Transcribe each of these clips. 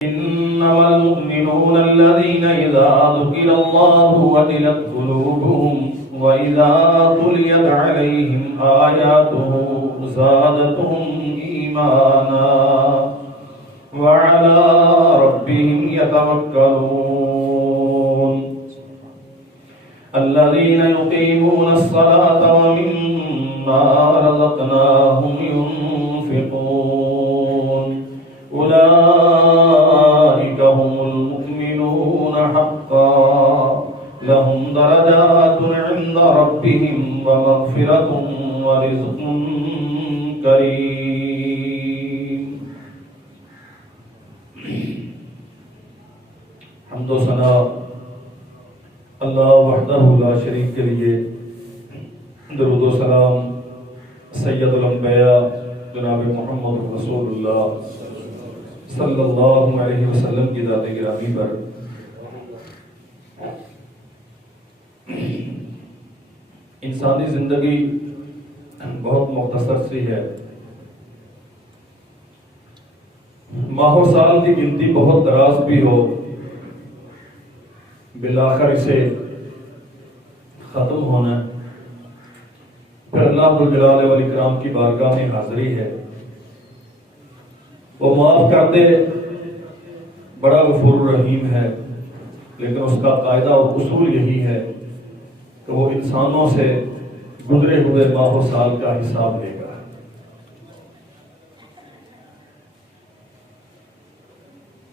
إنما المؤمنون الذين إذا ذكر الله وجلت قلوبهم وإذا تليت عليهم آياته زادتهم إيمانا وعلى ربهم يتوكلون الذين يقيمون الصلاة ومما رزقناهم ينفقون أولئك هم المؤمنون حقا لهم درجات عند ربهم ومغفرة ورزق کریم۔ حمد و ثنا اللہ وحدہ لا شریک کے لیے، درود و سلام سید الانبیاء جناب محمد رسول اللہ صلی اللہ علیہ وسلم کی ذات گرامی پر۔ انسانی زندگی بہت مختصر سی ہے، ماہ و سال کی گنتی بہت دراز بھی ہو، بالآخر اسے ختم ہونا ہے۔ پھر اللہ ذوالجلال والاکرام کی بارگاہ میں حاضری ہے، وہ معاف کر دے، بڑا غفور الرحیم ہے، لیکن اس کا قاعدہ اور اصول یہی ہے کہ وہ انسانوں سے گزرے ہوئے ماہ و سال کا حساب لے گا۔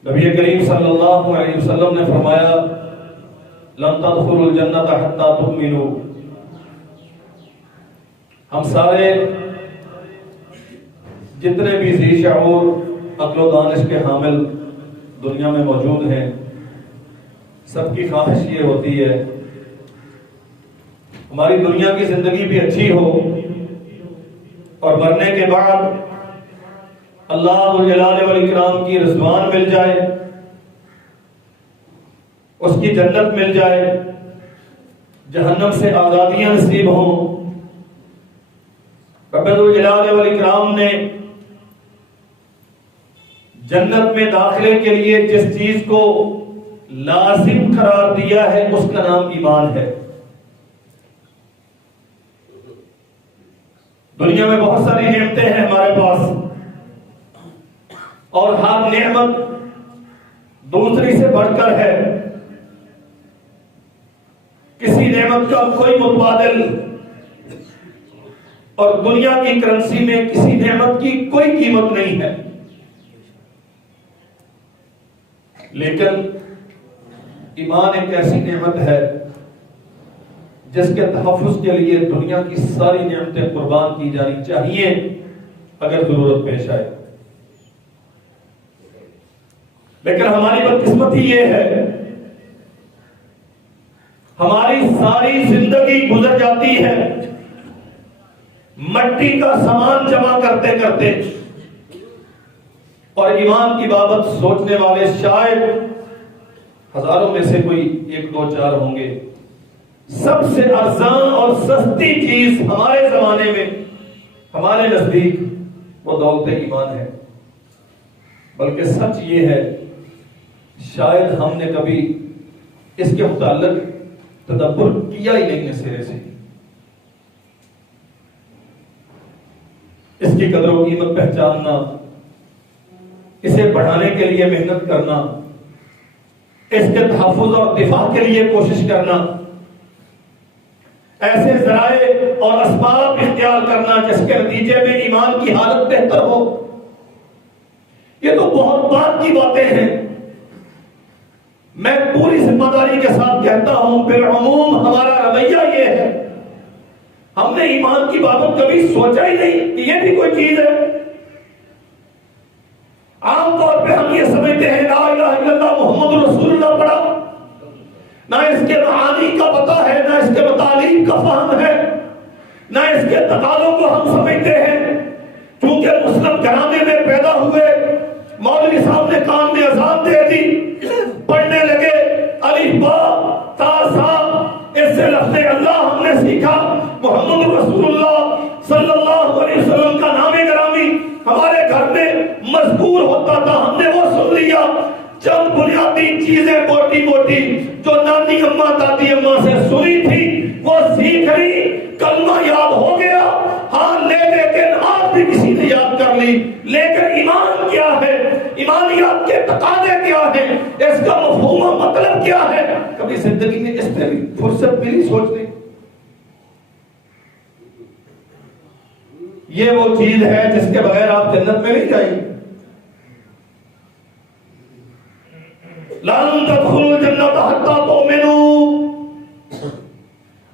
نبی کریم صلی اللہ علیہ وسلم نے فرمایا لن تدخلوا الجنۃ حتی تؤمنوا۔ ہم سارے جتنے بھی ذی شعور عقل و دانش کے حامل دنیا میں موجود ہیں، سب کی خواہش یہ ہوتی ہے ہماری دنیا کی زندگی بھی اچھی ہو اور مرنے کے بعد اللہ ذوالجلال والاکرام کی رضوان مل جائے، اس کی جنت مل جائے، جہنم سے آزادیاں نصیب ہوں۔ رب ذوالجلال والاکرام نے جنت میں داخلے کے لیے جس چیز کو لازم قرار دیا ہے اس کا نام ایمان ہے۔ دنیا میں بہت ساری نعمتیں ہیں ہمارے پاس، اور ہر نعمت دوسری سے بڑھ کر ہے، کسی نعمت کا کوئی متبادل اور دنیا کی کرنسی میں کسی نعمت کی کوئی قیمت نہیں ہے۔ لیکن ایمان ایک ایسی نعمت ہے جس کے تحفظ کے لیے دنیا کی ساری نعمتیں قربان کی جانی چاہیے اگر ضرورت پیش آئے۔ لیکن ہماری بدقسمتی یہ ہے ہماری ساری زندگی گزر جاتی ہے مٹی کا سامان جمع کرتے کرتے، اور ایمان کی بابت سوچنے والے شاید ہزاروں میں سے کوئی ایک دو چار ہوں گے۔ سب سے ارزان اور سستی چیز ہمارے زمانے میں ہمارے نزدیک وہ دولت ایمان ہے۔ بلکہ سچ یہ ہے شاید ہم نے کبھی اس کے متعلق تدبر کیا ہی نہیں ہے سرے سے۔ اس کی قدر و قیمت پہچاننا، اسے بڑھانے کے لیے محنت کرنا، اس کے تحفظ اور دفاع کے لیے کوشش کرنا، ایسے ذرائع اور اسباب اختیار کرنا جس کے نتیجے میں ایمان کی حالت بہتر ہو، یہ تو بہت بات کی باتیں ہیں۔ میں پوری ذمہ داری کے ساتھ کہتا ہوں بالعموم ہمارا رویہ یہ ہے، ہم نے ایمان کی بابت کبھی سوچا ہی نہیں کہ یہ بھی کوئی چیز ہے۔ عام طور پہ ہم یہ سمجھتے ہیں لا الہ الا اللہ محمد رسول اللہ پڑھا، نہ اس کے معانی کا پتہ ہے، نہ اس کے مطالب کا فہم ہے، نہ اس کے تقاضوں کو ہم سمجھتے ہیں۔ چونکہ مسلم گھرانے میں پیدا ہوئے، مولوی صاحب نے کان میں اذان دے دی، پڑھنے لگے الف با تا سا، اس سے لفظ اللہ ہم نے سیکھا، محمد رسول اللہ صلی اللہ علیہ وسلم کا نام گرامی ہمارے گھر میں مذکور ہوتا تھا، ہم نے وہ سن لیا، چند بنیادی چیزیں موٹی موٹی جو نانی اماں دادی اماں سے سنی تھی وہ سیکھ لی، کلمہ یاد ہو گیا، ہاں لے کے نماز بھی کسی نے یاد کر لی، لیکن ایمان کیا ہے، ایمانیات کے تقاضے کیا ہے، اس کا مفہوم و مطلب کیا ہے، کبھی زندگی میں اس پہ بھی فرصت ملی سوچنے؟ یہ وہ چیز ہے جس کے بغیر آپ جنت میں نہیں جائیں گے۔ لن تدخلوا الجنة حتى تؤمنوا۔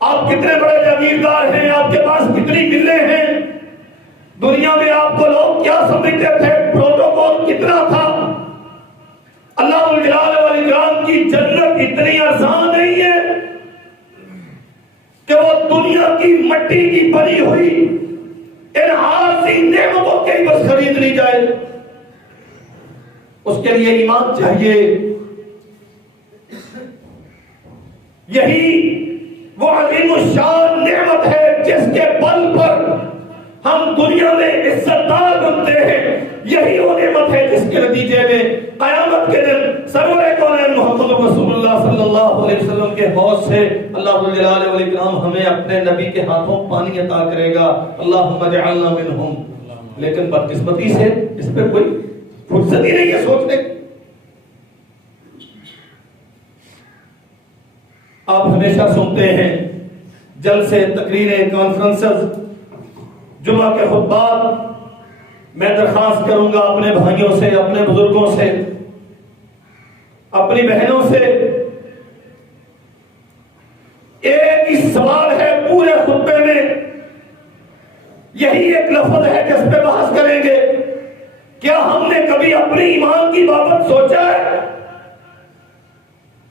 آپ کتنے بڑے جاگیردار ہیں، آپ کے پاس کتنی ملیں ہیں، دنیا میں آپ کو لوگ کیا سمجھتے تھے، پروٹوکول کتنا تھا؟ اللہ الجلال والاکرام کی جنت اتنی آسان نہیں ہے کہ وہ دنیا کی مٹی کی بنی ہوئی ان عارضی نعمتوں کے بس خرید لی جائے، اس کے لیے ایمان چاہیے۔ یہی وہ عظیم الشان نعمت ہے جس کے بل پر ہم دنیا میں عزت دار بنتے ہیں، یہی وہ نعمت ہے جس کے نتیجے میں قیامت کے دن سرور کونین محمد رسول اللہ صلی اللہ علیہ وسلم کے حوض سے اللہ الجلال والاکرام ہمیں اپنے نبی کے ہاتھوں پانی عطا کرے گا، اللہم اجعلنا منہم۔ لیکن بدقسمتی سے اس پہ کوئی فرصت ہی نہیں ہے سوچنے۔ آپ ہمیشہ سنتے ہیں جلسے، تقریریں، کانفرنسز، جمعہ کے خطبات، میں درخواست کروں گا اپنے بھائیوں سے، اپنے بزرگوں سے، اپنی بہنوں سے، ایک ہی سوال ہے پورے خطبے میں، یہی ایک لفظ ہے جس پہ بحث کریں گے، کیا ہم نے کبھی اپنی ایمان کی بابت سوچا ہے؟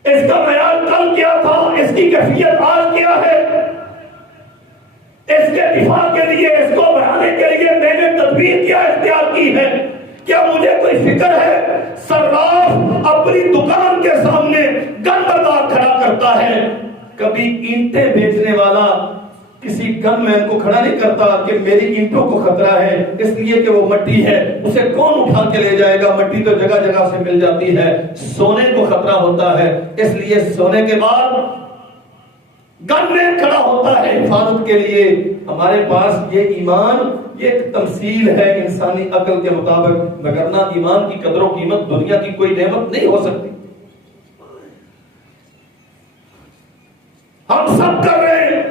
اس کا معیار کل کیا تھا، اس کی کیفیت آج کیا ہے؟ اس کے دفاع کے لیے، اس کو بڑھانے کے لیے میں نے تدبیر کیا اختیار کی ہے؟ کیا مجھے کوئی فکر ہے؟ صراف اپنی دکان کے سامنے گن بازار کھڑا کرتا ہے، کبھی اینٹیں بیچنے والا کسی گن مین کو کھڑا نہیں کرتا کہ میری اینٹوں کو خطرہ ہے اس لیے کہ وہ مٹی ہے، اسے کون اٹھا کے لے جائے گا، مٹی تو جگہ جگہ سے مل جاتی ہے۔ سونے کو خطرہ ہوتا ہے، اس لیے سونے کے بعد گن مین کھڑا ہوتا ہے حفاظت کے لیے۔ ہمارے پاس یہ ایمان، یہ ایک تمثیل ہے انسانی عقل کے مطابق، وگرنہ ایمان کی قدر و قیمت دنیا کی کوئی نعمت نہیں ہو سکتی۔ ہم سب کر رہے ہیں،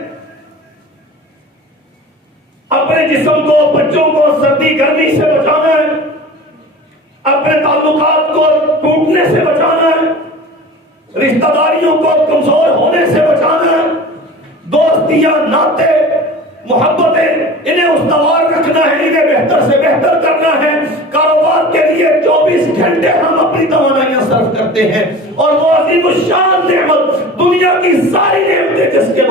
اپنے جسم کو، بچوں کو سردی گرمی سے بچانا ہے، اپنے تعلقات کو ٹوٹنے سے بچانا ہے، رشتہ داریوں کو کمزور ہونے سے بچانا ہے، دوستیاں، ناطے، محبتیں، انہیں استوار رکھنا ہے، انہیں بہتر سے بہتر کرنا ہے۔ کاروبار کے لیے 24 گھنٹے ہم اپنی توانائیاں صرف کرتے ہیں، اور وہ عظیم الشان نعمت، دنیا کی ساری نعمتیں جس کے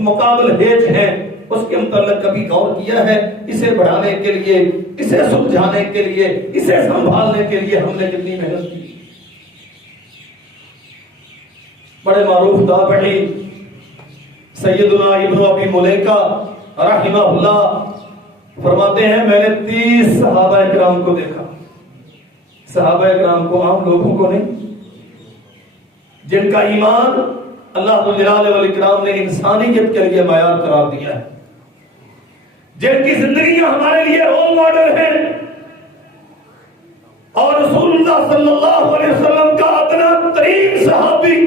مقابل ہیج ہیں، اس کے متعلق کبھی غور کیا ہے؟ اسے بڑھانے کے لیے، اسے سلجھانے کے لیے، اسے سنبھالنے کے لیے ہم نے کتنی محنت کی۔ بڑے معروف تابعی سیدنا ابن ابی ملیکہ رحمہ اللہ فرماتے ہیں میں نے 30 صحابہ اکرام کو دیکھا، صحابہ اکرام کو، عام لوگوں کو نہیں، جن کا ایمان اللہ جلال والاکرام نے انسانیت کے لیے معیار قرار دیا ہے، جن کی زندگیاں ہمارے لیے رول ماڈل ہیں، اور رسول اللہ صلی اللہ علیہ وسلم کا ادنا ترین صحابی،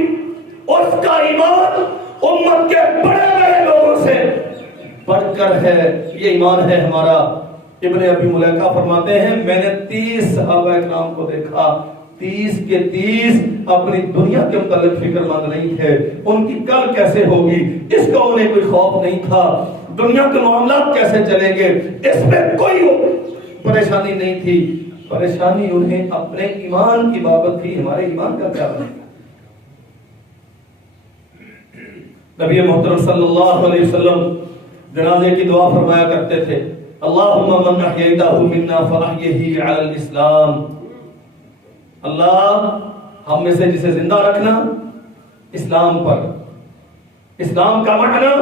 اس کا ایمان امت کے بڑے بڑے لوگوں سے بڑھ کر ہے، یہ ایمان ہے ہمارا۔ ابن ابی ملیکہ فرماتے ہیں میں نے 30 صحابہ اکرام کو دیکھا، 30 کے 30 اپنی دنیا کے متعلق فکر مند نہیں تھے، ان کی کل کیسے ہوگی اس کا انہیں کوئی خوف نہیں تھا، دنیا کے معاملات کیسے چلیں گے اس میں کوئی پریشانی نہیں تھی، پریشانی انہیں اپنے ایمان کی بابت تھی، ہمارے ایمان کا کیا ہے؟ نبی محترم صلی اللہ علیہ وسلم جنازے کی دعا فرمایا کرتے تھے، اللہم من احییتہ منا فاحیہ علی الاسلام، اللہ ہم میں سے جسے زندہ رکھنا اسلام پر، اسلام کا معنی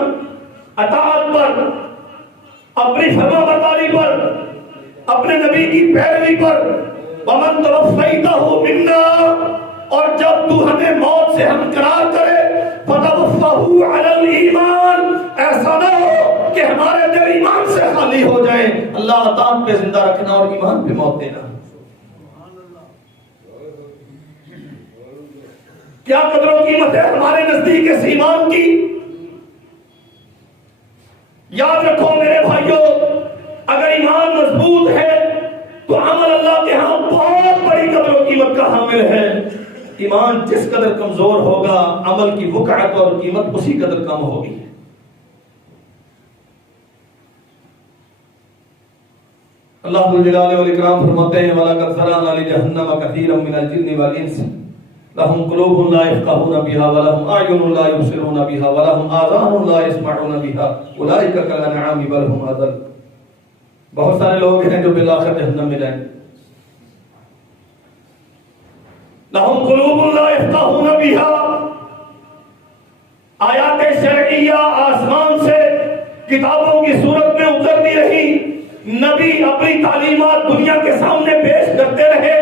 اطاعت پر، اپنی فرما برداری پر، اپنے نبی کی پیروی پر، ومن توفیتہ منا اور جب تو ہمیں موت سے ہمکنار کرے فتوفہ علی الایمان، ایسا نہ ہو کہ ہمارے دل ایمان سے خالی ہو جائیں، اللہ اطاعت پہ زندہ رکھنا اور ایمان پہ موت دینا۔ کیا قدر و قیمت ہے ہمارے نزدیک اس ایمان کی؟ یاد رکھو میرے بھائیوں، اگر ایمان مضبوط ہے تو عمل اللہ کے ہاں بہت بڑی قدر و قیمت کا حامل ہے۔ ایمان جس قدر کمزور ہوگا عمل کی وقعت اور قیمت اسی قدر کم ہوگی۔ اللہ ذو الجلال والاکرام فرماتے ہیں وَلَقَدْ ذَرَأْنَا لِجَهَنَّمَ كَثِيرًا مِنَ الْجِنِّ وَالْإِنسِ لَهُمْ قُلُوبٌ لَا يَفْقَهُونَ بِهَا وَلَهُمْ أَعْيُنٌ لَا يُبْصِرُونَ بِهَا وَلَهُمْ آذَانٌ لَا يَسْمَعُونَ بِهَا أُولَئِكَ كَالْأَنْعَامِ بَلْ هُمْ أَضَلُّ۔ بہت سارے لوگ ہیں جو بالآخر جہنم میں جائیں گے۔ لَهُمْ قُلُوبٌ لَا يَفْقَهُونَ بِهَا، آیات شرعیہ آسمان سے کتابوں کی صورت میں اترتی رہی، نبی اپنی تعلیمات دنیا کے سامنے پیش کرتے رہے،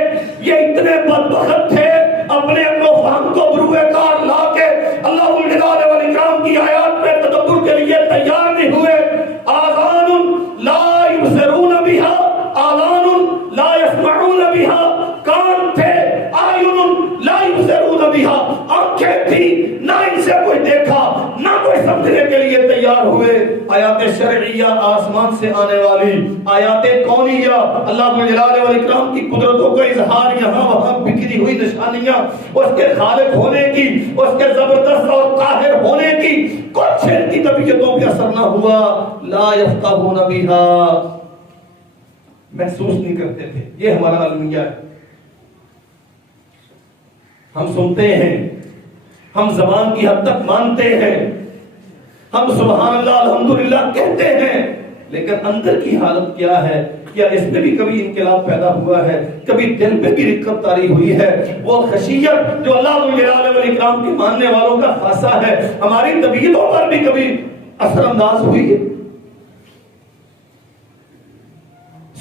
یہ اتنے بدبخت تھے اپنے عقل و فہم کو بروئے کار لا کے اللہ الجلال والاکرام کی آیات پہ تدبر کے لیے تیار نہیں ہوئے۔ آذان لا یبصرون بہا، آذان لا یسمعون بہا، کان تھے اعین لا یبصرون بہا، آنکھیں تھی نہ ان سے کوئی دیکھا نہ کوئی سمجھنے کے لیے تیار ہوئے۔ آیات شرعیہ آسمان سے آنے والی، آیات کونیہ اللہ جلال والاکرام کی قدرتوں کا اظہار، یہاں وہاں بکھری ہوئی نشانیاں اس کے خالق ہونے کی، اس کے زبردست اور قاہر ہونے کی، کچھ ان کی طبیعتوں پہ اثر نہ ہوا۔ لا یفقہون بہا، محسوس نہیں کرتے تھے۔ یہ ہمارا المیہ ہے، ہم سنتے ہیں، ہم زبان کی حد تک مانتے ہیں، ہم سبحان اللہ الحمدللہ کہتے ہیں، لیکن اندر کی حالت کیا ہے؟ کیا اس میں بھی کبھی انقلاب پیدا ہوا ہے؟ کبھی دل پہ بھی رقت طاری ہوئی ہے؟ وہ خشیت جو اللہ جلال والاکرام کے ماننے والوں کا خاصہ ہے، ہماری طبیعتوں پر بھی کبھی اثر انداز ہوئی ہے؟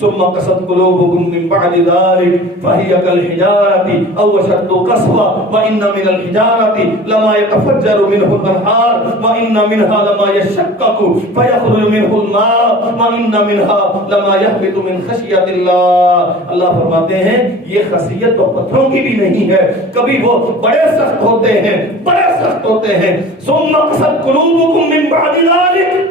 ثم قست قلوبكم من بعد ذلك فهي كالحجارة أو أشد قسوة وإن من الحجارة لما يتفجر منه الأنهار وإن منها لما يشقق فيخرج منه الماء وإن منها لما يهبط من خشية الله۔ اللہ فرماتے ہیں یہ خاصیت تو پتھروں کی بھی نہیں ہے، کبھی وہ بڑے سخت ہوتے ہیں، بڑے سخت ہوتے ہیں۔ ثم قست قلوبكم من بعد ذلك،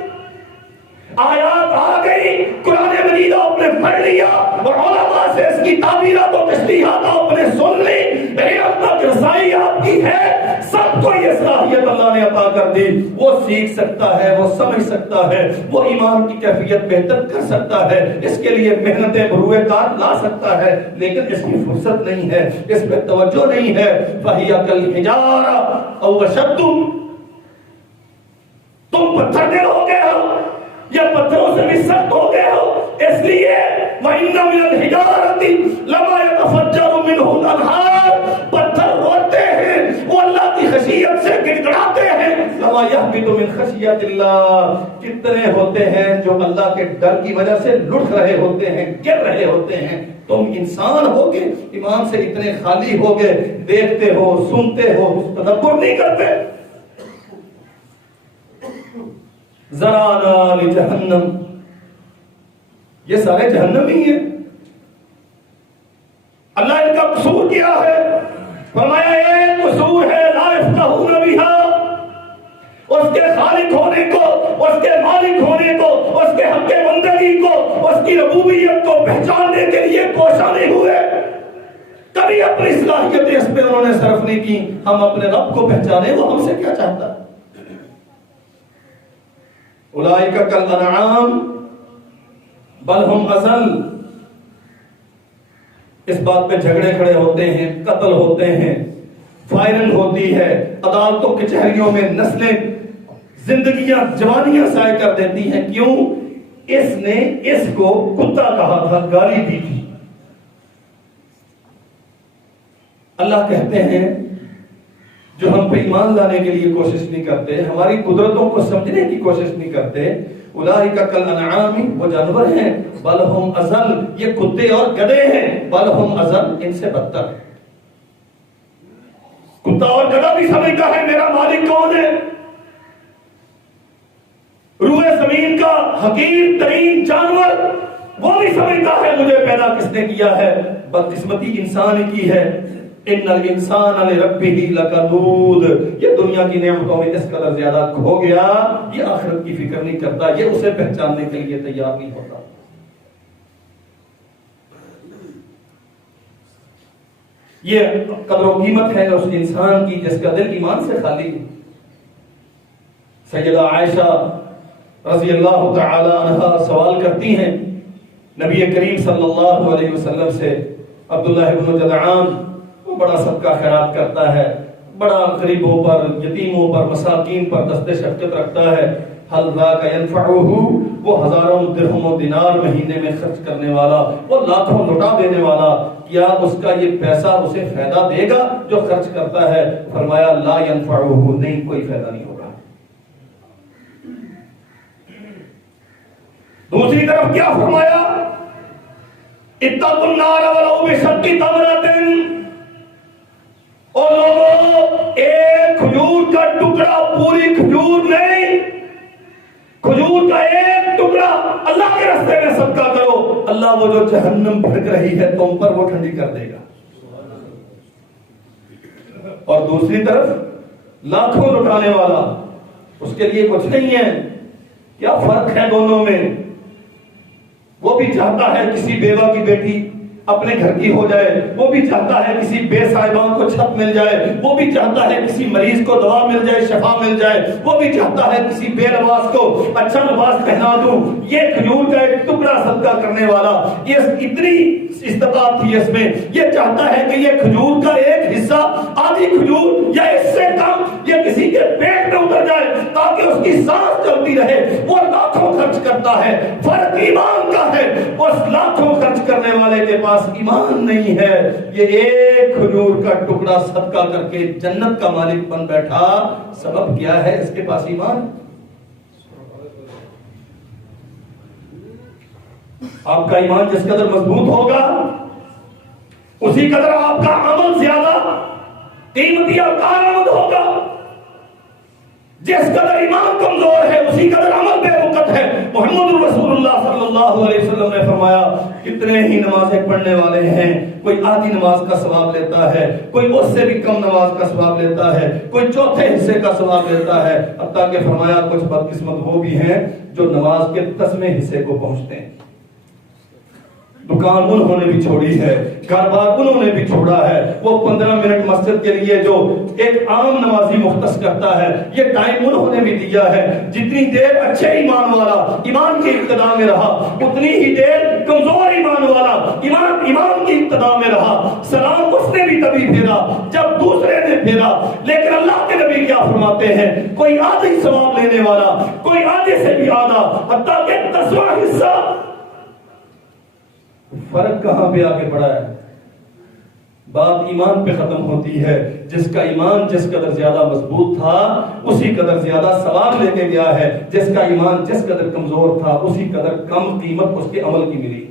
آیات آ گئی، قرآن مجید آپ نے پڑھ لیا اور علماء سے اس کی تعبیرات و تشریحات آپ نے سن لی، علم تک رسائی آپ کی ہے، سب کو یہ صلاحیت اللہ نے عطا کر دی۔ وہ سیکھ سکتا ہے، وہ سمجھ سکتا ہے، وہ ایمان کی کیفیت بہتر کر سکتا ہے، اس کے لیے محنتیں بروئے کار لا سکتا ہے، لیکن اس کی فرصت نہیں ہے، اس پہ توجہ نہیں ہے۔ فَهِيَ كَالْحِجَارَةِ أَوْ أَشَدُّ، تم پتھر دل ہو گئے ہو یا پتھروں سے بھی سخت ہو گئے ہو، اس لیے وَإِنَّ مِنَ الْحِجَارَةِ لَمَا يَتَفَجَّرُ مِنْهُ الْأَنْهَارُ، پتھر روتے ہیں، وہ اللہ کی خشیت سے گڑگڑاتے ہیں۔ لَمَا يَهْبِطُ مِنْ خَشْيَةِ اللَّهِ، کتنے ہوتے ہیں جو اللہ کے ڈر کی وجہ سے لٹ رہے ہوتے ہیں، گر رہے ہوتے ہیں۔ تم انسان ہو کے ایمان سے اتنے خالی ہو گئے، دیکھتے ہو، سنتے ہو، تدبر نہیں کرتے۔ ذرانا لجہنم، یہ سارے جہنمی ہیں۔ اللہ ان کا قصور کیا ہے؟ فرمایا ایک قصور ہے لا یفقہون بہا، اس کے خالق ہونے کو، اس کے مالک ہونے کو، اس کے حق بندگی کو، اس کی ربوبیت کو پہچاننے کے لیے کوشاں نہیں ہوئے، کبھی اپنی صلاحیتیں اس پہ انہوں نے صرف نہیں کی۔ ہم اپنے رب کو پہچانے، وہ ہم سے کیا چاہتا ہے؟ اولئک کالانعام بل ہم اضل، اس بات پہ جھگڑے کھڑے ہوتے ہیں، قتل ہوتے ہیں، فائرنگ ہوتی ہے، عدالتوں کچہریوں میں نسلیں، زندگیاں، جوانیاں ضائع کر دیتی ہیں۔ کیوں؟ اس نے اس کو کتا کہا تھا، گالی دی تھی۔ اللہ کہتے ہیں جو ہم پہ ایمان لانے کے لیے کوشش نہیں کرتے، ہماری قدرتوں کو سمجھنے کی کوشش نہیں کرتے، اولئک کالانعام، وہ جانور ہیں، بل ہم اضل، یہ کتے اور گدھے ہیں، بل ہم اضل، ان سے بدتر۔ کتا اور گدھا بھی سمجھتا ہے میرا مالک کون ہے. روئے زمین کا حقیر ترین جانور وہ بھی سمجھتا ہے مجھے پیدا کس نے کیا ہے. بدقسمتی انسان کی ہے. ان الانسان لربہ لکنود. یہ دنیا کی نعمتوں میں اس قدر زیادہ کھو گیا یہ آخرت کی فکر نہیں کرتا, یہ اسے پہچاننے کے لیے تیار نہیں ہوتا. یہ قدر و قیمت ہے اس انسان کی جس کا دل ایمان سے خالی ہے. سیدہ عائشہ رضی اللہ تعالی عنہ سوال کرتی ہیں نبی کریم صلی اللہ علیہ وسلم سے. عبداللہ بن جدعان وہ بڑا صدقہ خیرات کرتا ہے, بڑا غریبوں پر, یتیموں پر, مساکین پر دست شفقت رکھتا ہے. حل ذاک ینفعہ, وہ ہزاروں درہم و دینار مہینے میں خرچ کرنے والا, وہ لاکھوں لٹا دینے والا, کیا اس کا یہ پیسہ اسے فائدہ دے گا جو خرچ کرتا ہے؟ فرمایا لا ینفعہ, نہیں, کوئی فائدہ نہیں ہوگا. دوسری طرف کیا فرمایا؟ اتقوا النار ولو بشق تمرۃ. اور لوگوں, ایک کھجور کا ٹکڑا, پوری کھجور نہیں, کھجور کا ایک ٹکڑا اللہ کے راستے میں صدقہ کرو, اللہ وہ جو جہنم بھڑک رہی ہے تم پر وہ ٹھنڈی کر دے گا. اور دوسری طرف لاکھوں لٹانے والا, اس کے لیے کچھ نہیں ہے. کیا فرق ہے دونوں میں؟ وہ بھی چاہتا ہے کسی بیوہ کی بیٹی اپنے گھر کی ہو جائے, وہ بھی چاہتا ہے کسی بے صاحبان کو چھت مل جائے, وہ بھی چاہتا ہے کسی مریض کو دوا مل جائے, شفا مل جائے, وہ بھی چاہتا ہے کسی بے لباس کو اچھا لباس پہنا دوں. یہ کھجور کا ایک ٹکڑا صدقہ کرنے والا, یہ اتنی استطاعت تھی اس میں, یہ چاہتا ہے کہ یہ کھجور کا ایک حصہ, آدھی کھجور یا اس سے کم, یہ کسی کے پیٹ میں اتر جائے تاکہ اس کی سانس چلتی رہے. وہ لاکھوں خرچ کرتا ہے, فرق ایمان کا ہے. اس لاکھوں خرچ کرنے والے کے پاس ایمان نہیں ہے. یہ ایک کھجور کا ٹکڑا صدقہ کر کے جنت کا مالک بن بیٹھا, سبب کیا ہے؟ اس کے پاس ایمان. آپ کا ایمان جس قدر مضبوط ہوگا اسی قدر آپ کا عمل زیادہ قیمتی اور کارآمد ہوگا. جس قدر ایمان کمزور ہے اسی قدر عمل بے وقت ہے. محمد رسول اللہ صلی اللہ علیہ وسلم نے فرمایا کتنے ہی نمازیں پڑھنے والے ہیں, کوئی آدھی نماز کا ثواب لیتا ہے, کوئی اس سے بھی کم نماز کا ثواب لیتا ہے, کوئی چوتھے حصے کا ثواب لیتا ہے. حتیٰ کہ فرمایا کچھ بدقسمت وہ بھی ہیں جو نماز کے 10ویں حصے کو پہنچتے ہیں. دکان انہوں نے بھی چھوڑی ہے, گھر بار انہوں نے بھی چھوڑا ہے, وہ 15 منٹ مسجد کے لیے جو ایک عام نمازی مختص کرتا ہے یہ ٹائم انہوں نے بھی دیا ہے. جتنی دیر اچھے ایمان والا ایمان کی ابتدا میں رہا اتنی ہی دیر کمزور ایمان والا ایمان کی ابتدا میں رہا. سلام اس نے بھی تبھی پھیرا جب دوسرے نے پھیرا. لیکن اللہ کے نبی کیا فرماتے ہیں؟ کوئی آدھی ثواب لینے والا, کوئی آدھے سے بھی آدھا, حتیٰ کہ 10واں حصہ. فرق کہاں پہ آگے بڑھا ہے؟ بات ایمان پہ ختم ہوتی ہے. جس کا ایمان جس قدر زیادہ مضبوط تھا اسی قدر زیادہ ثواب لے کے گیا ہے, جس کا ایمان جس قدر کمزور تھا اسی قدر کم قیمت اس کے عمل کی ملی.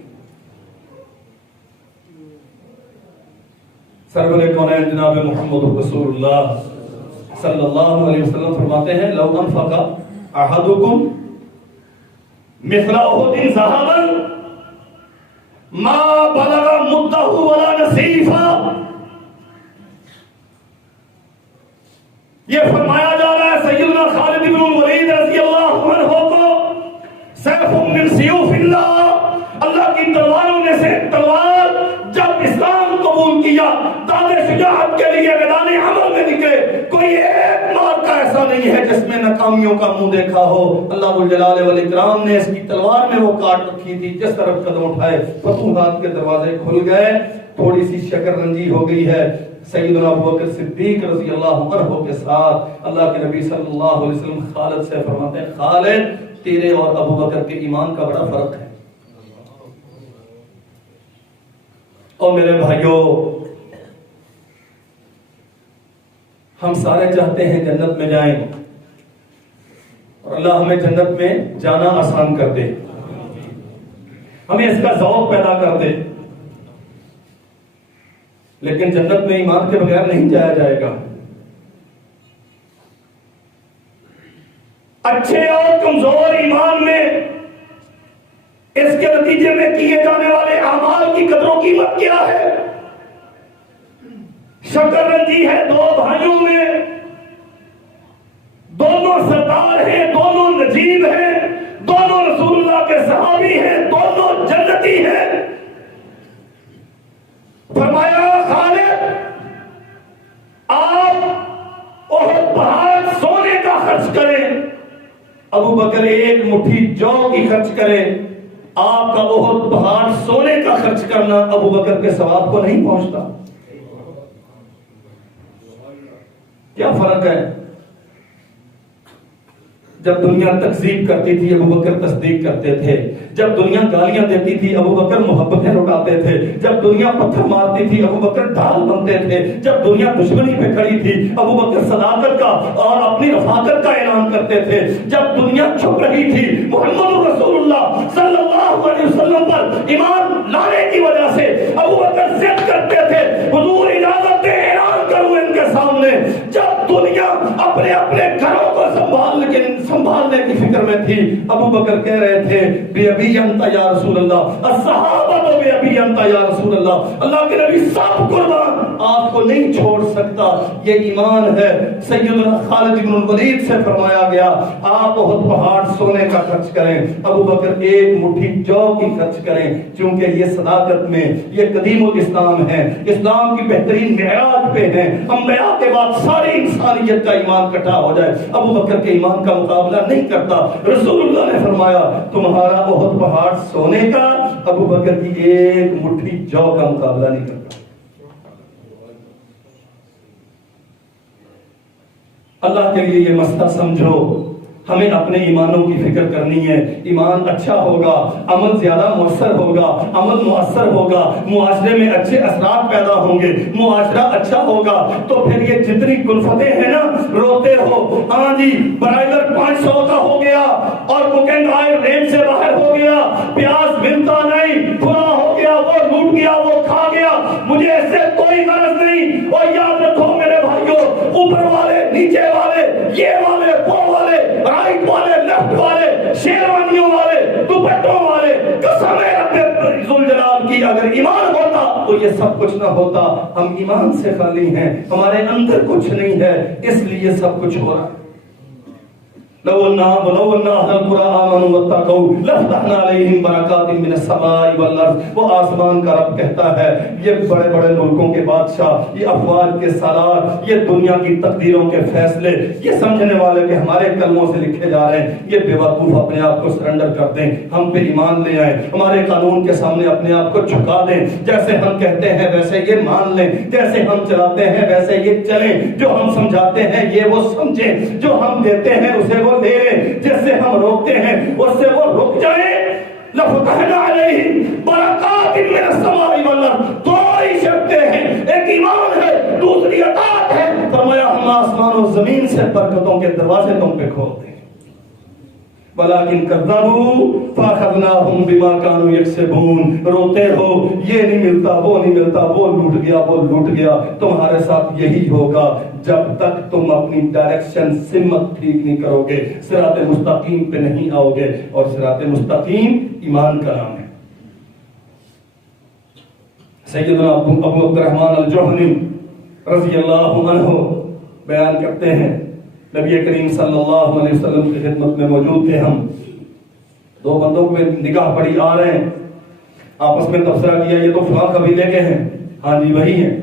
سرور کونین جناب محمد رسول اللہ صلی اللہ علیہ وسلم فرماتے ہیں لو انفق احدکم مثل احد ذهبا ما بلغ مدہ ولا نصیفہ. یہ فرمایا جا رہا ہے سیدنا خالد بن الولید رضی اللہ عنہ کو سیف من سیوف اللہ, اللہ کی تلواروں میں سے تلوار جب اسلام قبول کیا داد شجاعت کے لیے میدان عمل میں نکلے. کوئی ایک مار کا ایسا نہیں ہے جس میں ناکامیوں کا منہ دیکھا ہو. اللہ الجلال والاکرام نے اس کی تلوار میں وہ کاٹ رکھی تھی, جس طرف قدم اٹھائے فتوحات کے دروازے کھل گئے. تھوڑی سی شکر رنجی ہو گئی ہے سیدنا ابوبکر صدیق رضی اللہ عنہ کے ساتھ. اللہ کے نبی صلی اللہ علیہ وسلم خالد سے فرماتے ہیں خالد تیرے اور ابوبکر کے ایمان کا بڑا فرق ہے. اور میرے بھائیوں ہم سارے چاہتے ہیں جنت میں جائیں اور اللہ ہمیں جنت میں جانا آسان کر دے, ہمیں اس کا ذوق پیدا کر دے. لیکن جنت میں ایمان کے بغیر نہیں جایا جائے گا. اچھے اور کمزور ایمان میں اس کے نتیجے میں کیے جانے والے اعمال کی قدر و قیمت کیا ہے؟ شکر رنجی ہے دو بھائیوں میں، دونوں سردار ہیں، دونوں نجیب ہیں، دونوں رسول اللہ کے صحابی ہیں، دونوں جنتی ہیں۔ فرمایا خالد آپ احد پہاڑ سونے کا خرچ کریں، ابو بکر ایک مٹھی جو کی خرچ کریں۔ آپ کا احد پہاڑ سونے کا خرچ کرنا ابو بکر کے ثواب کو نہیں پہنچتا۔ کیا فرق ہے؟ جب دنیا تکذیب کرتی تھی ابو بکر تصدیق کرتے تھے، جب دنیا گالیاں دیتی تھی ابو بکر محبتیں لٹاتے تھے، جب دنیا پتھر مارتی تھی ابو بکر ڈھال بنتے تھے، جب دنیا دشمنی پہ کھڑی تھی ابو بکر صداقت کا اور اپنی رفاقت کا اعلان کرتے تھے، جب دنیا چھپ رہی تھی محمد رسول اللہ صلی اللہ علیہ وسلم پر ایمان لانے کی وجہ سے ابو بکر ضد کرتے تھے، حضور اجازت دے اعلان کروں ان کے سامنے۔ جب دنیا اپنے اپنے گھروں کو سنبھالنے کی فکر میں تھی ابو بکر کہہ رہے تھے بی ابی انت یا رسول اللہ، الصحابہ بی ابی انت یا رسول اللہ، اللہ کے نبی سب قربان، آپ کو نہیں چھوڑ سکتا۔ یہ ایمان ہے۔ سیدنا خالد بن الولید سے فرمایا گیا آپ احد پہاڑ سونے کا خرچ کریں، ابو بکر ایک مٹھی جو کی خرچ کریں، چونکہ یہ صداقت میں یہ قدیم الاسلام ہے، اسلام کی بہترین معراج پہ ہیں۔ انبیاء کے بعد ساری انسانیت کا ایمان اکٹھا ہو جائے ابو بکر کے ایمان کا مقابلہ نہیں کرتا۔ رسول اللہ نے فرمایا تمہارا احد پہاڑ سونے کا ابو بکر کی ایک مٹھی جو کا مقابلہ نہیں کرتا۔ اللہ کے لیے یہ مسئلہ سمجھو، ہمیں اپنے ایمانوں کی فکر کرنی ہے۔ ایمان اچھا ہوگا، عمل زیادہ مؤثر ہوگا، عمل مؤثر ہوگا، معاشرے میں اچھے اثرات پیدا ہوں گے، معاشرہ اچھا ہوگا تو پھر یہ جتنی کلفتیں ہیں نا، روتے ہو ہاں جی برائلر 500 کا ہو گیا اور کوکنگ آئل رینج سے باہر ہو گیا، پیاز ملتا نہیں، کھلا ہو گیا، وہ لوٹ گیا، وہ کھا گیا، مجھے اس سے کوئی غرض نہیں۔ اور یاد رکھو میرے بھائیوں، اوپر والے نیچے والے، یہ والے وہ والے، رائٹ والے لیفٹ والے، شیروانیوں والے دوپٹوں والے، قسم ہے رب ذوالجلال کی اگر ایمان ہوتا تو یہ سب کچھ نہ ہوتا۔ ہم ایمان سے خالی ہیں، ہمارے اندر کچھ نہیں ہے، اس لیے سب کچھ ہو رہا ہے۔ لو ان اهل القرى آمنوا واتقوا لفتحنا عليهم بركات من السماء والارض۔ وہ آسمان کا رب کہتا ہے یہ بڑے بڑے ملکوں کے بادشاہ، یہ افواج کے سالار، یہ دنیا کی تقدیروں کے فیصلے، یہ سمجھنے والے کہ ہمارے کلموں سے لکھے جا رہے ہیں، یہ بے وقوف اپنے آپ کو سرنڈر کر دیں، ہم پہ ایمان لے آئیں، ہمارے قانون کے سامنے اپنے آپ کو جھکا دیں، جیسے ہم کہتے ہیں ویسے یہ مان لیں، جیسے ہم چلاتے ہیں ویسے یہ چلیں، جو ہم سمجھاتے ہیں یہ وہ سمجھیں، جو ہم دیتے ہیں اسے وہ دے لیں، جس سے ہم روکتے ہیں اس سے وہ رک جائیں۔ لفتحنا علیہم برکات من السماء والارض۔ دو ہی شرطیں ہیں، ایک ایمان ہے، دوسری اطاعت ہے۔ فرمایا ہم آسمان و زمین سے برکتوں کے دروازے تم پہ کھولتے ہیں۔ ولیکن کذبوا فاخذناہم بما کانوا یکسبون۔ روتے ہو یہ نہیں ملتا، وہ نہیں ملتا، وہ لوٹ گیا، وہ لوٹ گیا۔ تمہارے ساتھ یہی ہوگا جب تک تم اپنی ڈائریکشن سمت ٹھیک نہیں کرو گے، صراط مستقیم پہ نہیں آؤ گے، اور صراط مستقیم ایمان کا نام ہے۔ سیدنا ابو عبد الرحمن الجوہنی رضی اللہ عنہ بیان کرتے ہیں نبی کریم صلی اللہ علیہ وسلم کی خدمت میں موجود تھے ہم، دو بندوں کو نگاہ پڑی آ رہے ہیں، آپس میں تبصرہ کیا یہ تو فلاں قبیلے کے ہیں، ہاں جی وہی ہیں۔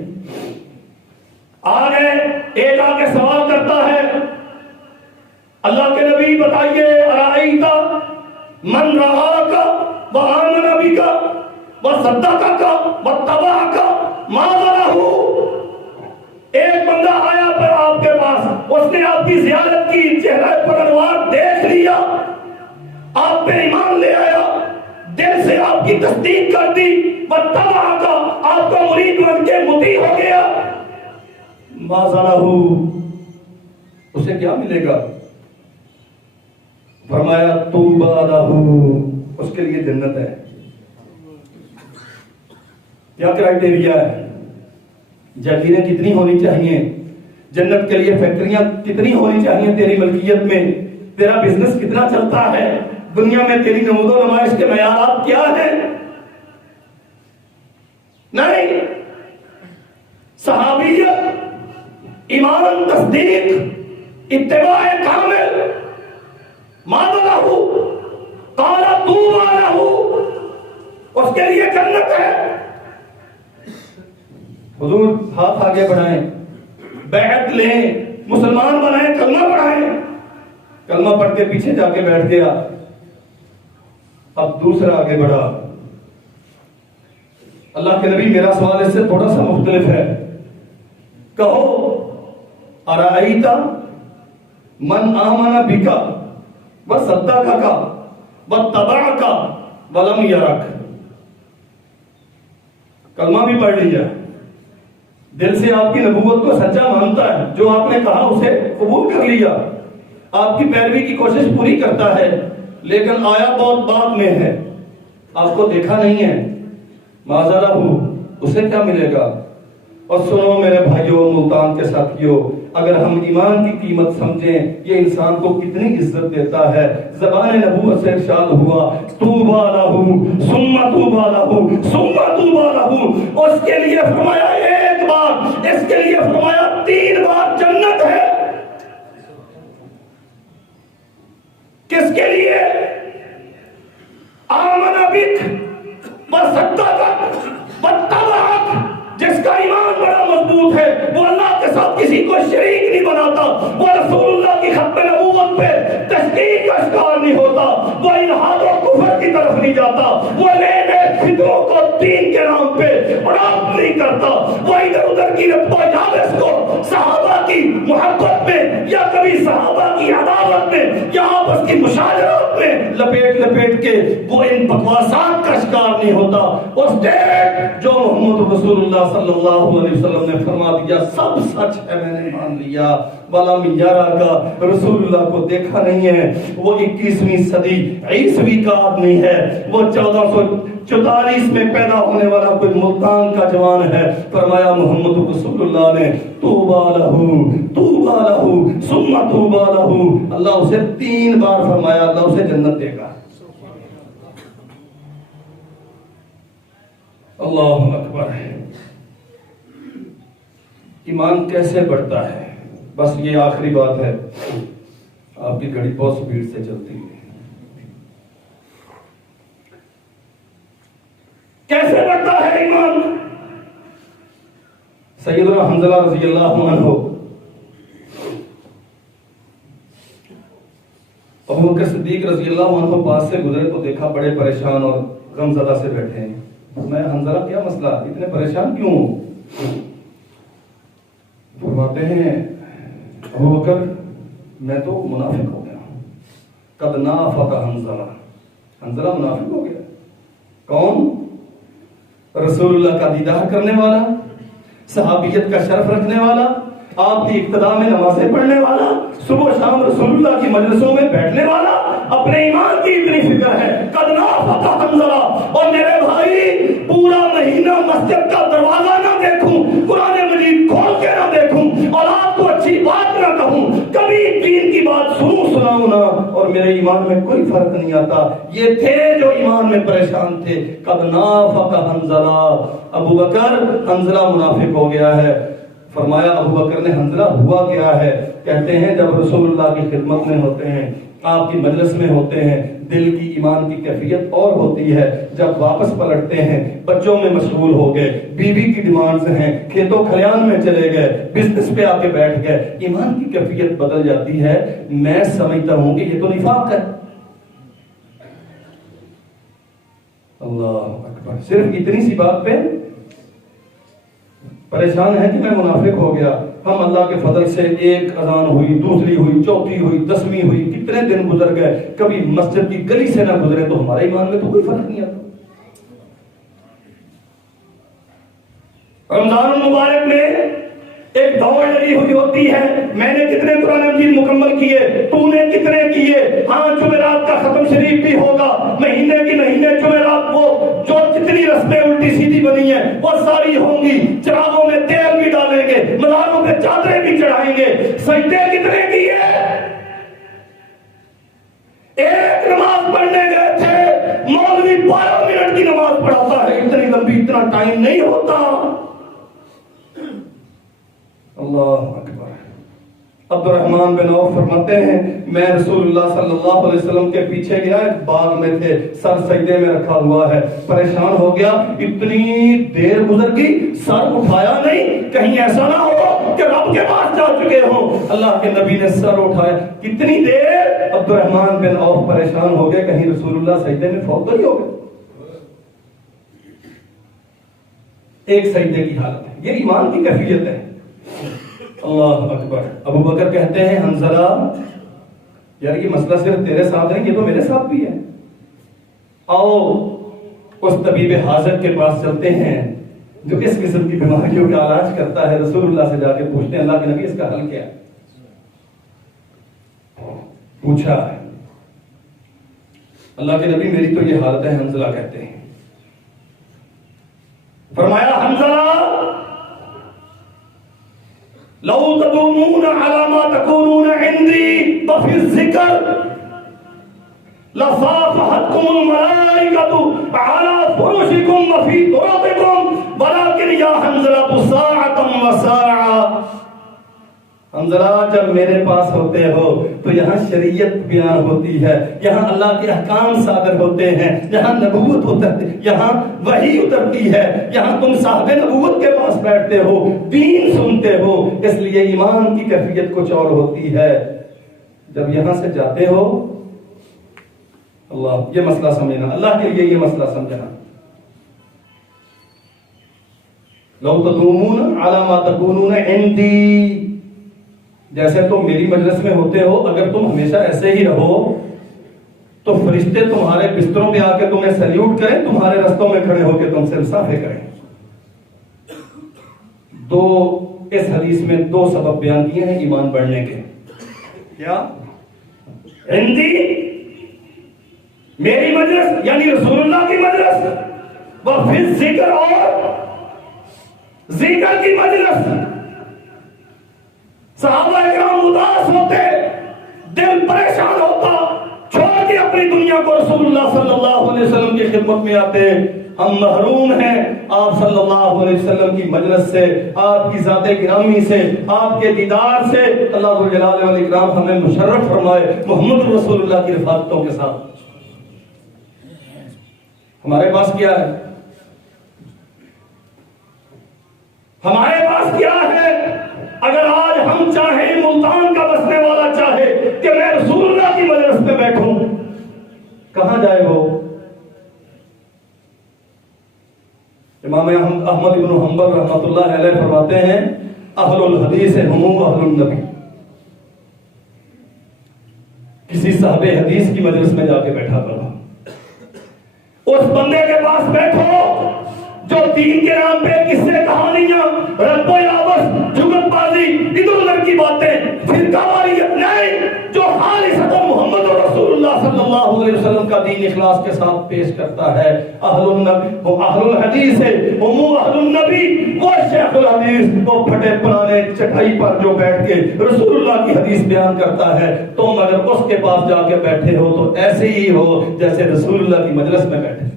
آ گئے، ایک آ کے سوال کرتا ہے اللہ کے نبی بتائیے ارائیت من رآک وآمن بک وصدقک واتبعک ماذا لہ۔ ایک بندہ آیا پر آپ کے پاس، اس نے آپ کی زیارت کی، چہرہ پر انوار دیکھ لیا، آپ پہ ایمان لے آیا، دل سے آپ کی تصدیق کر دی، واتبعک آپ کا مرید بن کے مطیع ہو گیا، ماذا لہ اسے کیا ملے گا؟ فرمایا طوبی لہ اس کے لیے جنت ہے۔ کیا کرائٹیریا ہے؟ جاگیریں کتنی ہونی چاہیے؟ جنت کے لیے فیکٹریاں کتنی ہونی چاہیے تیری ملکیت میں، تیرا بزنس کتنا چلتا ہے، دنیا میں تیری نمود و نمائش کے معیارات کیا ہیں؟ نہیں، صحابیت، ایمان، تصدیق، اتباع کامل، ماذا لہو قال طوبی لہو، اس کے لیے جنت ہے۔ حضور ہاتھ آگے بڑھائیں، بیعت لیں، مسلمان بنائیں، کلمہ پڑھائیں۔ کلمہ پڑھ کے پیچھے جا کے بیٹھ گیا، اب دوسرا آگے بڑھا۔ اللہ کے نبی میرا سوال اس سے تھوڑا سا مختلف ہے، کہو ارائیت من آمن بک وصدقک واتبعک ولم یرک۔ کلمہ بھی پڑھ لیا، دل سے آپ کی نبوت کو سچا مانتا ہے، جو آپ نے کہا اسے قبول کر لیا، آپ کی پیروی کی کوشش پوری کرتا ہے، لیکن آیا بہت بعد میں ہے، آپ کو دیکھا نہیں ہے، ماذا لہو، اسے کیا ملے گا؟ اور سنو میرے بھائیوں، ملتان کے ساتھیوں، اگر ہم ایمان کی قیمت سمجھیں، یہ انسان کو کتنی عزت دیتا ہے۔ زبان نبوت سے ارشاد ہوا طوبی لہو ثم طوبی لہو ثم طوبی لہو، اس کے لیے فرمایا ایک بار، اس کے لیے فرمایا 3 بار جنت ہے۔ کس کے لیے؟ آمن بک وصدقک واتبعک، جس کا ایمان بڑا مضبوط ہے، وہ اللہ کے ساتھ کسی کو شریک نہیں بناتا، وہ رسول اللہ کی ختم نبوت پہ تشکیک کا شکار نہیں ہوتا، وہ الحاد و کفر کی طرف نہیں جاتا، وہ نئے نئے فکروں کو دین کے نام پہ اڑاپ نہیں کرتا، وہ ادھر ادھر کی رتبہ جالس کو صحابہ کی محبت میں یا کبھی صحابہ کی عداوت میں یا آپس کی مشاجرات میں لپیٹ کے وہ ان بکواسات کا شکار نہیں ہوتا۔ اس ڈیٹ جو محمد رسول اللہ صلی اللہ علیہ وسلم نے فرما دیا سب سچ ہے، میں نے مان لیا۔ ولم یرک، رسول اللہ کو دیکھا نہیں ہے، وہ 21ویں صدی عیسوی کا آدمی ہے، وہ 1444 میں پیدا ہونے والا کوئی ملتان کا جوان ہے۔ فرمایا محمد رسول اللہ نے طوبی لہو ثم طوبی لہو، اللہ اسے 3 بار فرمایا اللہ اسے جنت دے گا۔ اللہ اکبر۔ ایمان کیسے بڑھتا ہے؟ بس یہ آخری بات ہے، آپ کی گھڑی بہت سپیڈ سے چلتی ہے۔ کیسے بڑھتا ہے ایمان؟ سیدنا حنظلہ رضی اللہ عنہ ابو بکر صدیق رضی اللہ عنہ پاس سے گزرے تو دیکھا بڑے پریشان اور غم زدہ سے بیٹھے ہیں۔ میں حنظلہ کیا مسئلہ، اتنے پریشان کیوں ہوں؟ فرماتے ہیں ابو بکر میں تو منافق ہو گیا ہوں۔ قد نافق حنظلہ، حنظلہ منافق ہو گیا۔ کون؟ رسول اللہ کا دیدار کرنے والا، صحابیت کا شرف رکھنے والا، آپ کی اقتداء میں نمازیں پڑھنے والا، صبح و شام رسول اللہ کی مجلسوں میں بیٹھنے والا، اپنے ایمان کی اتنی فکر ہے۔ قد نافق حنظلہ۔ اور میرے بھائی پورا مہینہ مسجد کا دروازہ نہ دیکھوں، قرآن مجید کھول کے نہ دیکھوں، اور آپ کو اچھی بات نہ کہوں، کبھی دین کی بات سناؤں نہ، اور میرے ایمان میں کوئی فرق نہیں آتا۔ یہ تھے جو ایمان میں پریشان تھے۔ قد نافق حنظلہ، ابو بکر حنظلہ منافق ہو گیا ہے۔ فرمایا ابو بکر نے حنظلہ ہوا کیا ہے؟ کہتے ہیں جب رسول اللہ کی خدمت میں ہوتے ہیں، آپ کی مجلس میں ہوتے ہیں، دل کی ایمان کی کیفیت اور ہوتی ہے۔ جب واپس پلٹتے ہیں، بچوں میں مشغول ہو گئے، بیوی کی ڈیمانڈز ہیں، کھیتوں کھلیان میں چلے گئے، بزنس پہ آ کے بیٹھ گئے، ایمان کی کیفیت بدل جاتی ہے۔ میں سمجھتا ہوں کہ یہ تو نفاق ہے۔ اللہ اکبر۔ صرف اتنی سی بات پہ پریشان ہے کہ میں منافق ہو گیا۔ ہم اللہ کے فضل سے ایک اذان ہوئی، دوسری ہوئی، چوتھی ہوئی، 10ویں ہوئی، کتنے دن گزر گئے، کبھی مسجد کی گلی سے نہ گزرے تو ہمارے ایمان میں تو کوئی فرق نہیں آتا۔ رمضان المبارک میں ایک دوڑ لگی ہوئی ہوتی ہے، میں نے کتنے قرآن مجید مکمل کیے، تو نے کتنے کیے۔ ہاں جمعرات کا ختم شریف بھی ہوگا، مہینے کی مہینے جمعرات وہ جو جتنی رسمیں الٹی سیدھی بنی ہیں وہ ساری ہوں گی، چراغوں میں تیل بھی ڈالیں گے، مزاروں پہ چادریں بھی چڑھائیں گے۔ سجدے کتنے کیے؟ ٹائم نہیں ہوتا. اللہ اکبر. عبد الرحمن بن عوف فرماتے ہیں میں رسول اللہ صلی اللہ علیہ وسلم کے پیچھے گیا, ایک باغ میں تھے, سر سجدے میں رکھا ہوا ہے, پریشان ہو گیا, اتنی دیر گزر گئی, سر اٹھایا نہیں, کہیں ایسا نہ ہو کہ رب کے پاس جا چکے ہوں. اللہ کے نبی نے سر اٹھایا, کتنی دیر. عبد الرحمن بن عوف پریشان ہو گئے, کہیں رسول اللہ سجدے میں فوت تو نہیں ہو گئے. ایک سجدے کی حالت ہے, یہ ایمان کی کیفیت ہے. اللہ اکبر. ابو بکر کہتے ہیں حنظلہ یار یہ مسئلہ صرف تیرے ساتھ نہیں, یہ تو میرے ساتھ بھی ہے, آؤ اس طبیب حاضر کے پاس چلتے ہیں جو اس قسم کی بیماریوں کا علاج کرتا ہے. رسول اللہ سے جا کے پوچھتے ہیں اللہ کے نبی اس کا حل کیا ہے. پوچھا اللہ کے نبی میری تو یہ حالت ہے. حنظلہ کہتے ہیں, فرمایا حنظلہ لو تدومون على ما تكونون عندي وفي الذكر لصافحتكم الملائكة على فرشكم وفي طرقكم ولكن يا حنظلة ساعة وساعة. حنظلہ جب میرے پاس ہوتے ہو تو یہاں شریعت بیان ہوتی ہے, یہاں اللہ کے احکام صادر ہوتے ہیں, یہاں نبوت اترتی, یہاں وحی اترتی ہے, یہاں تم صاحب نبوت کے پاس بیٹھتے ہو, دین سنتے ہو. اس لیے ایمان کی کیفیت کچھ اور ہوتی ہے. جب یہاں سے جاتے ہو, اللہ یہ مسئلہ سمجھنا, اللہ کے لیے یہ مسئلہ سمجھنا. لو تدومون علی ما تکونون عندی, جیسے تم میری مجلس میں ہوتے ہو, اگر تم ہمیشہ ایسے ہی رہو تو فرشتے تمہارے بستروں پہ آ کے تمہیں سلیوٹ کریں, تمہارے رستوں میں کھڑے ہو کے تم سے مسافے کریں. اس حدیث میں 2 سبب بیان کیے ہیں ایمان بڑھنے کے. کیا؟ ہندی میری مجلس یعنی رسول اللہ کی مجلس, وہ پھر ذکر اور ذکر کی مجلس. صحابہ اکرام اداس ہوتے, دل پریشان ہوتا, چھوڑ کے اپنی دنیا کو رسول اللہ صلی اللہ علیہ وسلم کی خدمت میں آتے. ہم محروم ہیں آپ صلی اللہ علیہ وسلم کی مجلس سے, آپ کی ذات گرامی سے, آپ کے دیدار سے. اللہ ذو الجلال والاکرام ہمیں مشرف فرمائے محمد رسول اللہ کی رفاقتوں کے ساتھ. ہمارے پاس کیا ہے؟ ہمارے پاس کیا ہے؟ اگر آج ہم چاہیں, ملتان کا بسنے والا چاہے کہ میں رسول اللہ کی مجلس میں بیٹھوں, کہاں جائے وہ؟ امام احمد بن حنبل رحمۃ اللہ علیہ فرماتے ہیں اہل الحدیث ہم اہل النبی. کسی صاحب حدیث کی مجلس میں جا کے بیٹھا کرو, اس بندے کے پاس بیٹھو جو دین کے نام پہ قصے کہانیاں, رب و یابس, جگت بازی, ادھر ادھر کی باتیں, فرقہ واریت نہیں, جو خالصتاً محمد رسول اللہ صلی اللہ علیہ وسلم کا دین اخلاص کے ساتھ پیش کرتا ہے. اہل الحدیث ہے, ہم اہل النبی. وہ شیخ الحدیث, وہ پھٹے پرانے چٹائی پر جو بیٹھ کے رسول اللہ کی حدیث بیان کرتا ہے, تم اگر اس کے پاس جا کے بیٹھے ہو تو ایسے ہی ہو جیسے رسول اللہ کی مجلس میں بیٹھے.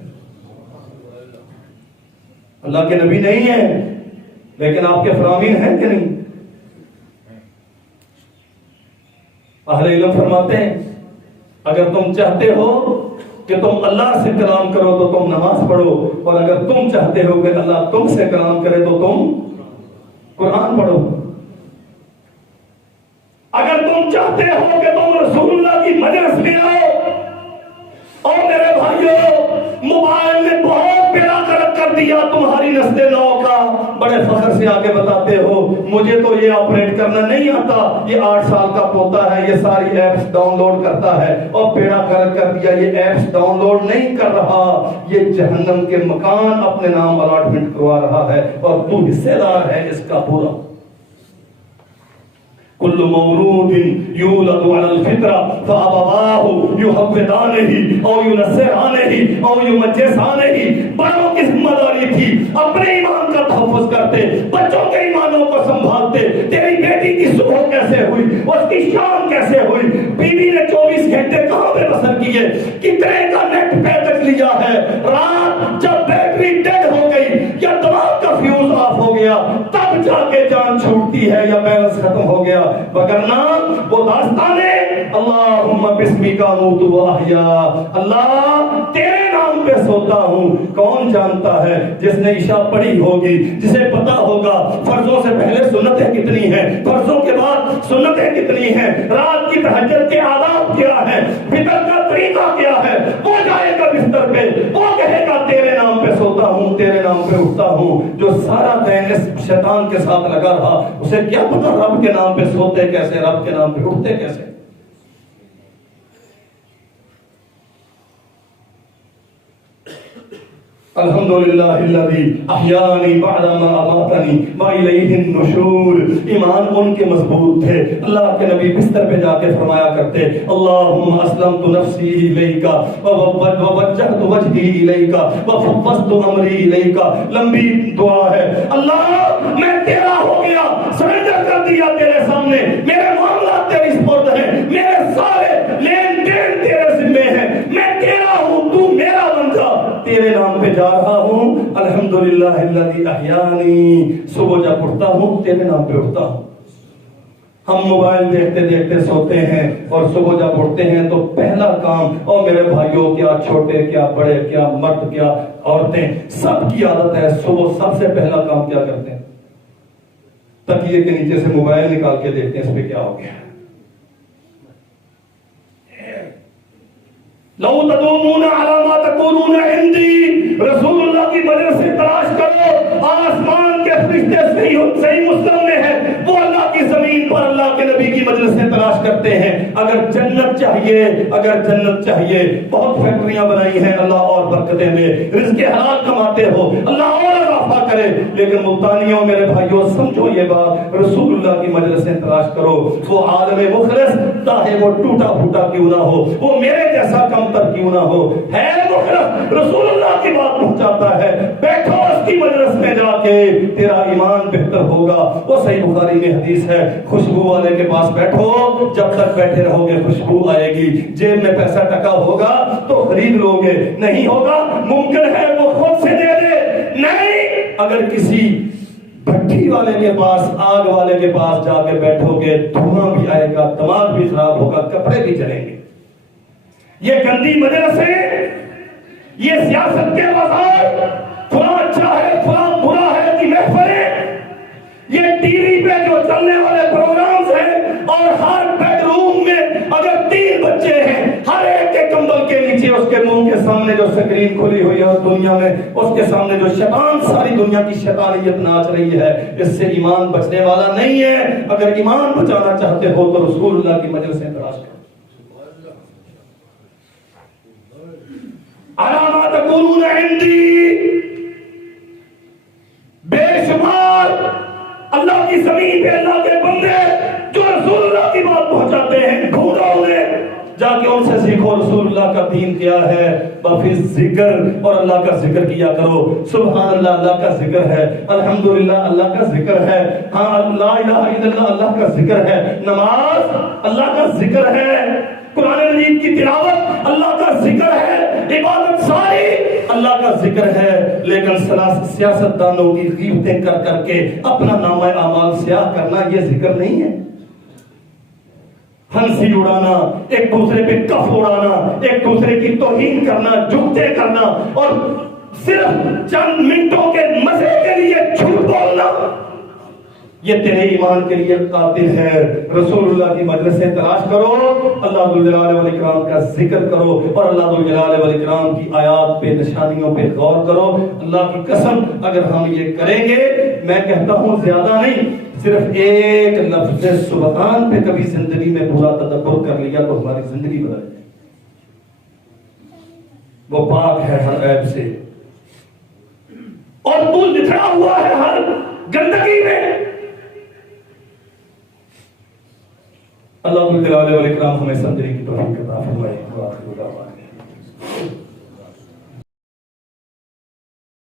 اللہ کے نبی نہیں ہیں لیکن آپ کے فرامین ہیں کہ نہیں؟ اہل علم فرماتے ہیں اگر تم چاہتے ہو کہ تم اللہ سے کلام کرو تو تم نماز پڑھو, اور اگر تم چاہتے ہو کہ اللہ تم سے کلام کرے تو تم قرآن پڑھو. اگر تم چاہتے ہو کہ تم رسول اللہ کی مجلس میں آؤ, اور میرے بھائیوں موبائل نے بہت بیڑا غرق کر دیا تمہاری نسل نو کا. بڑے فخر سے آگے بتاتے ہو مجھے تو یہ آپریٹ کرنا نہیں آتا, یہ 8 سال کا پوتا ہے, یہ ساری ایپس ڈاؤن لوڈ کرتا ہے, اور بیڑا غرق کر دیا. یہ ایپس ڈاؤن لوڈ نہیں کر رہا, یہ جہنم کے مکان اپنے نام الاٹمنٹ کروا رہا ہے, اور تو حصے دار ہے اس کا پورا. کل مولود یولد علی الفطرہ فابواہ یحودانہ او ینصرانہ او یمجسانہ. بڑوں کی ذمہ داری تھی اپنے ایمان کا تحفظ کرتے, بچوں کے ایمانوں کو سنبھالتے. تیری بیٹی کی صبح کیسے ہوئی, اس کی شام کیسے ہوئی, بیوی نے 24 گھنٹے کہاں پہ بسر کیے, کتنے کا نیٹ پیکج لیا ہے, رات جب بیٹری ڈیڈ ہو گئی یا گیا تب جا کے جان چھوٹتی ہے یا بیلنس ختم ہو گیا، وگرنہ وہ داستانیں اللہم بسمک اموت و احیا، اللہ تیرے نام پہ سوتا ہوں۔ کون جانتا ہے جس نے عشاء پڑھی ہوگی، جسے پتا ہوگا فرضوں سے پہلے سنتیں کتنی ہیں، فرضوں کے بعد سنتیں کتنی ہیں، رات کی تہجد کے آداب کیا ہے، فطر کا طریقہ کیا ہے، وہ جائے گا بستر پہ، وہ کہے گا تیرے نام پہ سوتا ہوں، تیرے نام پہ اٹھتا ہوں۔ جو سارا دین اس شیطان کے ساتھ لگا رہا، اسے کیا پتا رب کے نام پہ سوتے کیسے، رب کے نام پہ اٹھتے کیسے۔ الحمدللہ الذی احیانی بعد ما اماتنی والیہ النشور۔ ایمان ان کے مضبوط تھے، اللہ کے نبی بستر پہ جا کے فرمایا کرتے اللہم اسلمت نفسی الیک ووجہت وجہی الیک وفوضت امری الیک۔ لمبی دعا ہے، اللہ میں تیرا ہو گیا، سرنڈر کر دیا تیرے سامنے، میرے معاملات تیری سپرد ہیں، میرے سارے لین دین تیرے ذمے ہیں، میں تیرا ہوں، تو میرا بن جا، تیرے نام پہ جا رہا ہوں۔ الحمدللہ الذی احیانی، صبح جب اٹھتا ہوں تیرے نام پہ اٹھتا ہوں۔ ہم موبائل دیکھتے دیکھتے سوتے ہیں اور صبح جب اٹھتے ہیں تو پہلا کام، اور میرے بھائیوں کیا چھوٹے کیا بڑے کیا مرد کیا عورتیں، سب کی عادت ہے صبح سب سے پہلا کام کیا کرتے ہیں؟ تکیے کے نیچے سے موبائل نکال کے دیکھتے ہیں اس پہ کیا ہو گیا۔ لو تدومون علی ما تقولون عندی، رسول اللہ کی مجلس سے تلاش کرو، آسمان کے فرشتے صحیح مسلم میں ہے، وہ اللہ کی زمین پر اللہ کے نبی کی مجلس سے تلاش کرتے ہیں۔ اگر جنت چاہیے، اگر جنت چاہیے، بہت فیکٹریاں بنائی ہیں، اللہ اور برکتیں دے، رزق حلال کماتے ہو، اللہ اور اضافہ کرے، لیکن ملتانیوں میرے بھائیوں سمجھو یہ بات، رسول اللہ کی مجلس سے تلاش کرو۔ وہ عالم مخلص چاہے وہ ٹوٹا پھوٹا کیوں نہ ہو، وہ میرے جیسا کم تر کیوں نہ ہو، ہے مخلص، رسول اللہ کی بات پہنچاتا ہے، بیٹھو اس کی مجلس میں جا کے، تیرا ایمان بہتر ہوگا۔ وہ صحیح بخاری میں حدیث ہے، خوشبو والے کے پاس بیٹھو، جب تک بیٹھے رہو گے خوشبو آئے گی، جیب میں پیسہ ٹکا ہوگا تو خرید لو گے، نہیں ہوگا ممکن ہے وہ خود سے دے دے۔ نہیں، اگر کسی بھٹی والے کے پاس، آگ والے کے پاس جا کے بیٹھو گے، دھواں بھی آئے گا، دماغ بھی خراب ہوگا، کپڑے بھی جلیں گے۔ یہ گندی مجلس ہے، یہ سیاست کے بازار، فلاں اچھا ہے فلاں برا ہے کی محفلیں، یہ ٹی وی پہ جو چلنے والے پروگرامز ہیں، اور ہر بیڈ روم میں اگر 3 بچے ہیں، ہر ایک کے کمبل کے نیچے اس کے منہ کے سامنے جو سکرین کھلی ہوئی ہے، دنیا میں اس کے سامنے جو شیطان ساری دنیا کی شیطانیت ناچ رہی ہے، اس سے ایمان بچنے والا نہیں ہے۔ اگر ایمان بچانا چاہتے ہو تو رسول اللہ کی مجلس سے تلاش کرو۔ علامات تقولون عندی، بے شمار اللہ کی زمین پہ اللہ کے بندے جو رسول اللہ کی بات پہنچاتے ہیں، ڈھونڈو انہیں، جا کے ان سے سیکھو رسول اللہ کا دین کیا ہے۔ بفی ذکر، اور اللہ کا ذکر کیا کرو، سبحان اللہ اللہ کا ذکر ہے، الحمدللہ اللہ کا ذکر ہے، ہاں لا الہ الا اللہ اللہ کا ذکر ہے، نماز اللہ کا ذکر ہے، قرآن مجید کی تلاوت اللہ کا ذکر ہے، عبادت ساری اللہ کا ذکر ہے۔ لیکن سیاست دانوں کی غیبتیں کر کر کے اپنا نامہ اعمال سیاہ کرنا یہ ذکر نہیں ہے۔ ہنسی اڑانا، ایک دوسرے پہ کف اڑانا، ایک دوسرے کی توہین کرنا، جھوٹے کرنا، اور صرف چند منٹوں کے مزے کے لیے جھوٹ بولنا، یہ تیرے ایمان کے لیے قاتل ہے۔ رسول اللہ کی مجلس سے تلاش کرو، اللہ ذوالجلال والاکرام کا ذکر کرو، اور اللہ ذوالجلال والاکرام کی آیات پہ، نشانیوں پہ غور کرو۔ اللہ کی قسم اگر ہم یہ کریں گے، میں کہتا ہوں زیادہ نہیں، صرف ایک لفظ سبحان پہ کبھی زندگی میں پورا تدبر کر لیا تو ہماری زندگی بدل جائے۔ وہ پاک ہے ہر عیب سے، اور تو لکھا ہوا ہے ہر گندگی میں۔ اللہ تعالی علیہ وسلم ہمیں سمجھنے کی توفیق عطا فرمائے۔